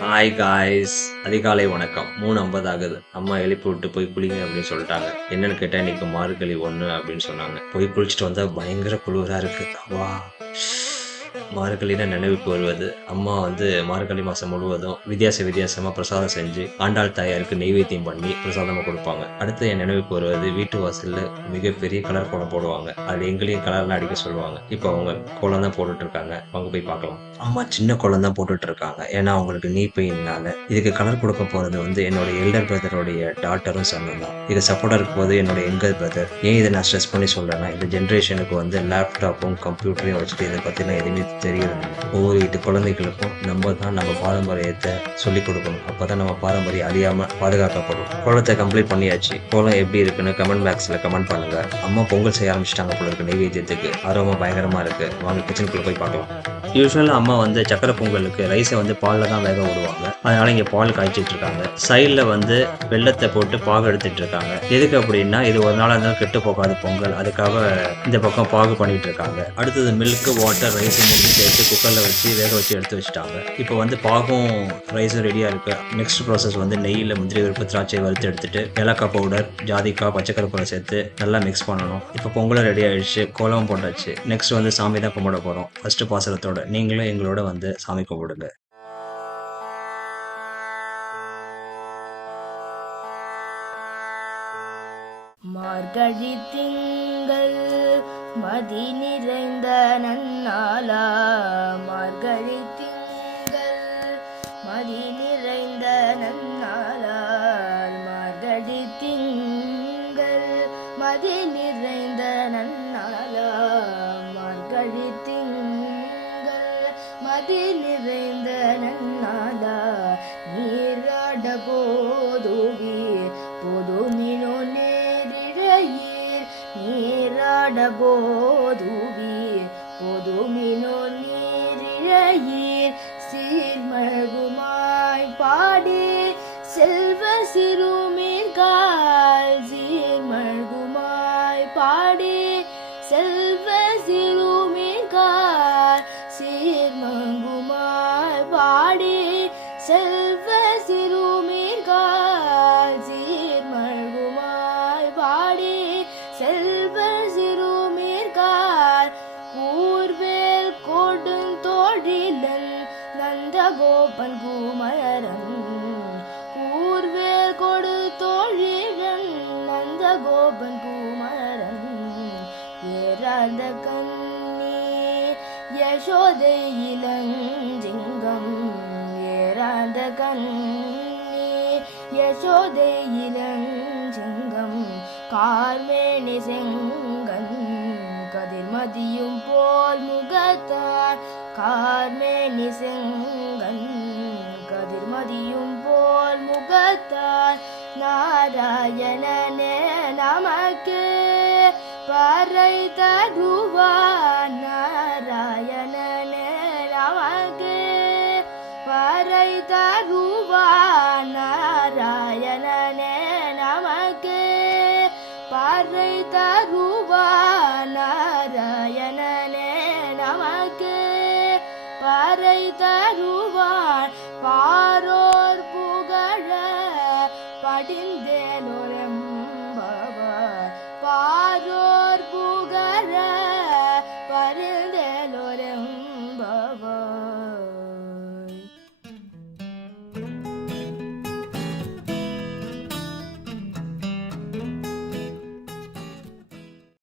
Hi guys அதிகாலை வணக்கம். மூணு ஐம்பது ஆகுது அம்மா எழுப்பி விட்டு போய் குளிங்க அப்படின்னு சொல்லிட்டாங்க. என்னன்னு கேட்டா இன்னைக்கு மார்கழி ஒன்று அப்படின்னு சொன்னாங்க. போய் குளிச்சுட்டு வந்தா பயங்கர குளிரா இருக்கு. வா. மார்கழின நினைவுக்கு வருவது அம்மா வந்து மார்கழி மாசம் முழுவதும் வித்தியாச வித்தியாசமா பிரசாதம் செஞ்சு ஆண்டாள் தாயாருக்கு நெய்வேத்தியம் பண்ணி பிரசாதமா கொடுப்பாங்க. அடுத்து என் நினைவுக்கு வருவது வீட்டு வாசல்ல மிகப்பெரிய கலர் கோலம் போடுவாங்க. அது எங்களையும் கலர்லாம் அடிக்க சொல்லுவாங்க. இப்போ அவங்க கோலம் தான் போட்டுட்டு இருக்காங்க அவங்க போய் பார்க்கலாம். அம்மா சின்ன கோலம் தான் போட்டுட்டு இருக்காங்க ஏன்னா அவங்களுக்கு நீ பெயின்னால இதுக்கு கலர் கொடுக்க போறது வந்து என்னோட எல்டர் பிரதருடைய டாட்டரும் சன்னும் தான். இது சப்போர்ட்டா இருக்கும் போது என்னோட எங்கர் பிரதர் ஏன் இதை நான் ஸ்ட்ரெஸ் பண்ணி சொல்றேன்னா இந்த ஜென்ரேஷனுக்கு வந்து லேப்டாப்பும் கம்ப்யூட்டரையும் வச்சுட்டு இதை பத்தின எதுவுமே தெரியறது ஒவ்வொரு வீட்டு குழந்தைகளுக்கும் நம்ம தான் நம்ம பாரம்பரியத்தை சொல்லிக் கொடுக்கணும். அப்பதான் நம்ம பாரம்பரியம் அழியாம பாதுகாக்கப்படும். குளத்தை கம்ப்ளீட் பண்ணியாச்சு. குளம் எப்படி இருக்குன்னு கமெண்ட் பாக்ஸ்ல கமெண்ட் பண்ணுங்க. அம்மா பொங்கல் செய்ய ஆரம்பிச்சிட்டாங்க போல இருக்கு. நைவேத்தியத்துக்கு. ஆரோமா பயங்கரமா இருக்கு. வாங்க கிச்சனுக்குள்ள போய் பார்க்கலாம். யூஸ்வலாக அம்மா வந்து சக்கரை பொங்கலுக்கு ரைஸை வந்து பாலில் தான் வேக விடுவாங்க. அதனால இங்கே பால் காய்ச்சிட்டு இருக்காங்க. சைடில் வந்து வெள்ளத்தை போட்டு பாகு எடுத்துட்டு இருக்காங்க. எதுக்கு அப்படின்னா இது ஒரு நாளாக இருந்தாலும் கெட்டு போகாது பொங்கல். அதுக்காக இந்த பக்கம் பாகு பண்ணிட்டு இருக்காங்க. அடுத்தது மில்க் வாட்டர் ரைஸ் மூணு சேர்த்து குக்கரில் வச்சு வேக வச்சு எடுத்து வச்சுட்டாங்க. இப்போ வந்து பாகும் ரைஸும் ரெடியாக இருக்கு. நெக்ஸ்ட் ப்ராசஸ் வந்து நெய்யில் முந்திரி பருப்பு திராட்சை வறுத்து எடுத்துட்டு ஏலக்காய் பவுடர் ஜாதிக்காய் பச்சைக்கருப்பூரை சேர்த்து நல்லா மிக்ஸ் பண்ணணும். இப்போ பொங்கலும் ரெடி ஆயிடுச்சு கோலம் போட்டாச்சு. நெக்ஸ்ட் வந்து சாமி தான் கும்பிட போகிறோம் ஃபர்ஸ்ட் பாசனத்தோட நீங்களும் எங்களோட வந்து சாமி கும்பிடுங்க. மார்கழி திங்கள் மதி நிறைந்த நன்னாளா? மார்கழி திங்கள் மதி நிறைந்த நன்னாளால் மார்கழி திங்கள் மதி நிறைந்த நன்னாளா? மார்கழி திங்கள் மதி நிறைந்த நன்னாளா? நீராட போதுவீர் போது நடபோதுவீர் பொதுமினோ நீரிழையீர் சீர்மழகுமாய் பாடி செல்வ சிறுமீர்கால் சீர்மழகுமாய் பாடி செல்வ சிறுமீர்கால் சீர்மங்குமாய் பாடி செல்வ கந்த கோபன் குமரன் கூர்வேல் கொடு நந்த கோபன் குமரன் ஏறாத கண்ணி யசோதை இளஞ்சிங்கம். ஏறாத கண்ணி யசோதை இளஞ்சிங்கம். கார்மேனி செங்கன் கதிர்மதியும் போல் முகத்தார் கார்மேனி செங்கன் கதிர்மதியும் போல் முகத்தார் நாராயணனே நமக்கு. பறை தருவார் நாராயணனே நமக்கு. பறை தருவார் நாராயணனே நமக்கு. பறை தரு പാടിൽ ദേലോ